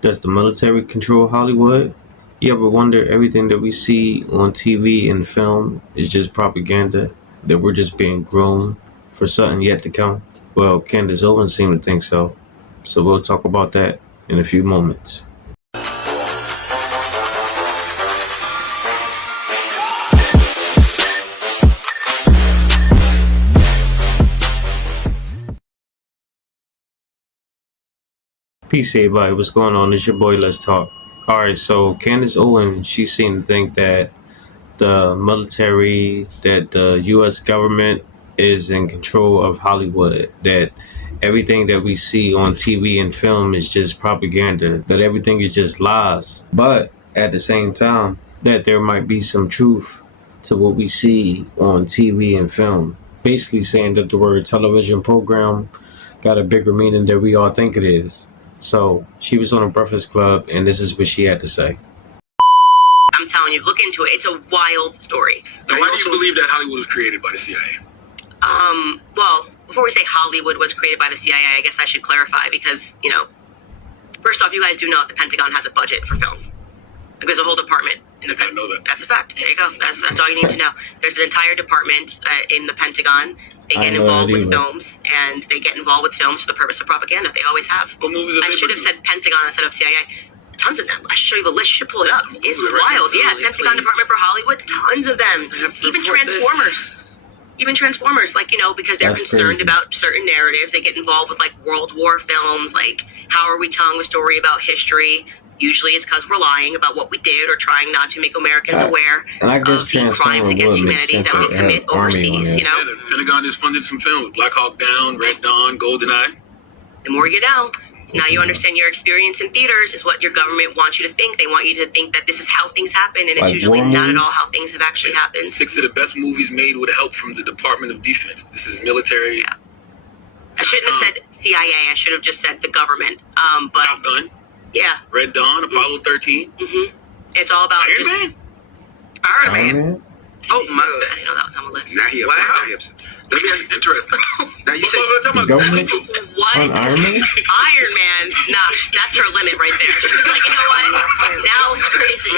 Does the military control Hollywood? You ever wonder everything that we see on TV and film is just propaganda, that we're just being groomed for something yet to come? Well, Candace Owens seemed to think so. So we'll talk about that in a few moments. Peace, everybody. What's going on? It's your boy. Let's talk. All right. So Candace Owens, she seemed to think that the military, that the U.S. government is in control of Hollywood. That everything that we see on TV and film is just propaganda. That everything is just lies. But at the same time, that there might be some truth to what we see on TV and film. Basically saying that the word television program got a bigger meaning than we all think it is. So she was on a Breakfast Club, and this is what she had to say. I'm telling you, look into it. It's a wild story. Now, why do you believe that Hollywood was created by the CIA? Well, before we say Hollywood was created by the CIA, I guess I should clarify because, first off, you guys do know the Pentagon has a budget for film. Like, there's a whole department in the I know that. That's a fact. There you go. That's all you need to know. There's an entire department in the Pentagon. They get involved with films, and they get involved with films for the purpose of propaganda. They always have. What movies I should have said Pentagon instead of CIA. Tons of them. I should show you the list. You should pull it up. It's wild. Yeah, Pentagon Department for Hollywood. Tons of them. Even Transformers. Even Transformers, because they're concerned about certain narratives. They get involved with, World War films, how are we telling a story about history? Usually it's because we're lying about what we did or trying not to make Americans aware of the crimes against humanity that we commit overseas, Yeah, the Pentagon just funded some films. Black Hawk Down, Red Dawn, GoldenEye. The more you know. So now you understand your experience in theaters is what your government wants you to think. They want you to think that this is how things happen, and it's usually not at all how things have actually happened. 6 of the best movies made with help from the Department of Defense. This is military. Yeah. I shouldn't have said CIA. I should have just said the government. But Top Gun. Yeah. Red Dawn, Apollo 13. Mm-hmm. It's all about Iron Man. Oh my God! I didn't know that was on the list. Now he upset. Let me ask you, Interesting. now you said The government What? on Iron Man? Iron Man? Nah, that's her limit right there. She was like, you know what? Now it's crazy.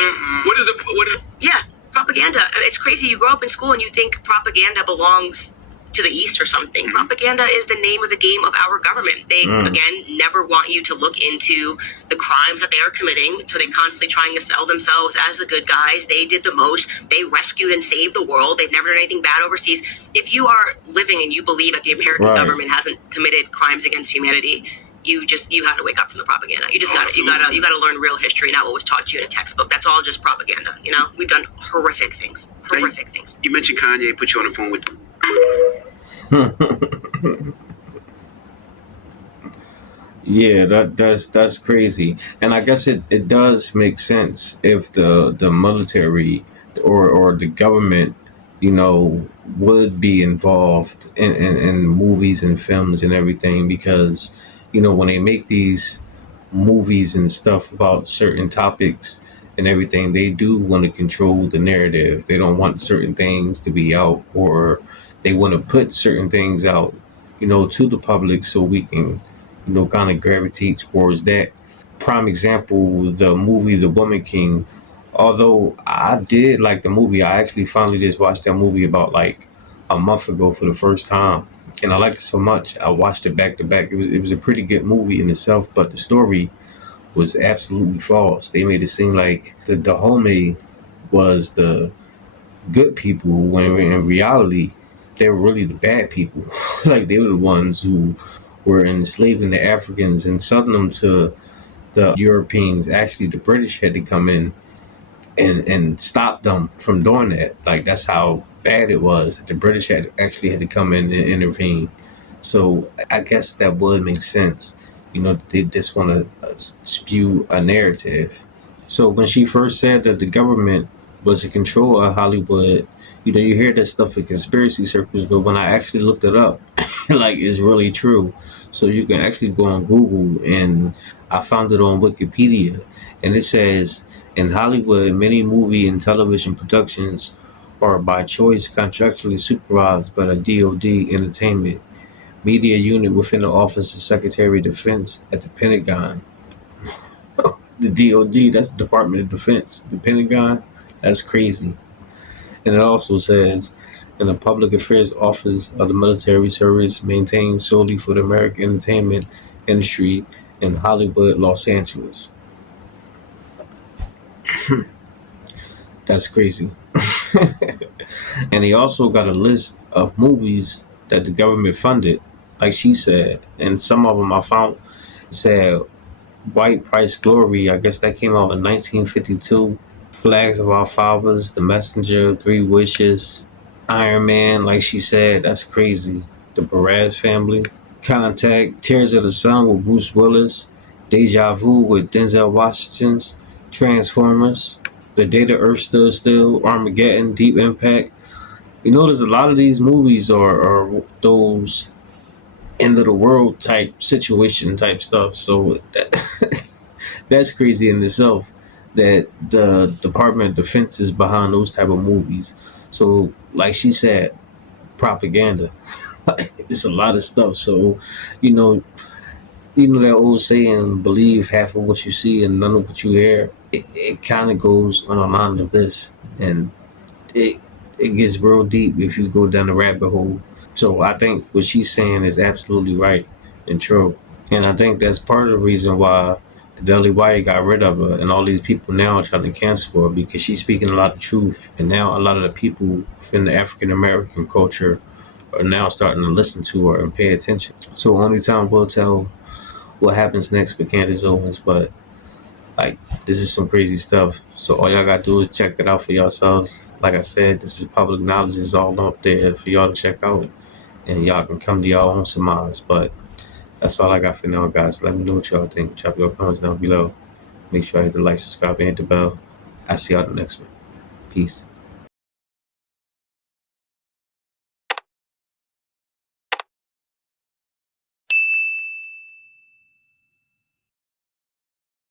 What is Yeah, propaganda. It's crazy. You grow up in school and you think propaganda belongs to the East or something. Propaganda is the name of the game of our government. They, again, never want you to look into the crimes that they are committing, so they're constantly trying to sell themselves as the good guys. They did the most. They rescued and saved the world. They've never done anything bad overseas. If you are living and you believe that the American government hasn't committed crimes against humanity, you had to wake up from the propaganda. You just got to you got to learn real history, not what was taught to you in a textbook. That's all just propaganda. We've done horrific things. Things. you mentioned Kanye put you on the phone with. Yeah, that's crazy, and I guess it does make sense if the military or the government, would be involved in movies and films and everything because, when they make these movies and stuff about certain topics and everything, they do want to control the narrative. They don't want certain things to be out, or they want to put certain things out, to the public so we can, kind of gravitate towards that. Prime example, the movie The Woman King. Although I did like the movie, I actually finally just watched that movie about a month ago for the first time, and I liked it so much. I watched it back to back. It was a pretty good movie in itself, but the story was absolutely false. They made it seem like the homie was the good people when in reality they were really the bad people. Like they were the ones who were enslaving the Africans and selling them to the Europeans. Actually, the British had to come in and stop them from doing that. Like that's how bad it was. The British had to come in and intervene. So I guess that would make sense. They just want to spew a narrative. So when she first said that the government was in control of Hollywood, you hear that stuff in conspiracy circles, but when I actually looked it up, it's really true. So you can actually go on Google, and I found it on Wikipedia, and it says, in Hollywood, many movie and television productions are by choice contractually supervised by the DoD Entertainment Media Unit within the Office of Secretary of Defense at the Pentagon. The DOD, that's the Department of Defense. The Pentagon, that's crazy. And it also says, in the Public Affairs Office of the Military Service maintained solely for the American entertainment industry in Hollywood, Los Angeles. That's crazy. And he also got a list of movies that the government funded, like she said. And some of them I found said White Price Glory. I guess that came out in 1952. Flags of Our Fathers, The Messenger, Three Wishes, Iron Man, like she said, that's crazy. The Perez Family, Contact, Tears of the Sun with Bruce Willis, Deja Vu with Denzel Washington's, Transformers, The Day the Earth Stood Still, Armageddon, Deep Impact. You notice a lot of these movies are those end of the world type situation type stuff. So that's crazy in itself that the Department of Defense is behind those type of movies. So like she said, propaganda. It's a lot of stuff. So, you know, that old saying, believe half of what you see and none of what you hear. It kind of goes on the line of this, and it it gets real deep if you go down the rabbit hole. So I think what she's saying is absolutely right and true. And I think that's part of the reason why the Daily Wire got rid of her and all these people now are trying to cancel her because she's speaking a lot of truth. And now a lot of the people within the African American culture are now starting to listen to her and pay attention. So only time will tell what happens next with Candace Owens, but like this is some crazy stuff. So all y'all gotta do is check it out for yourselves. Like I said, this is public knowledge. It's all up there for y'all to check out, and y'all can come to y'all own surmise. But that's all I got for now, guys. Let me know what y'all think. Drop your comments down below. Make sure I hit the like, subscribe, and hit the bell. I'll see y'all in the next one. Peace.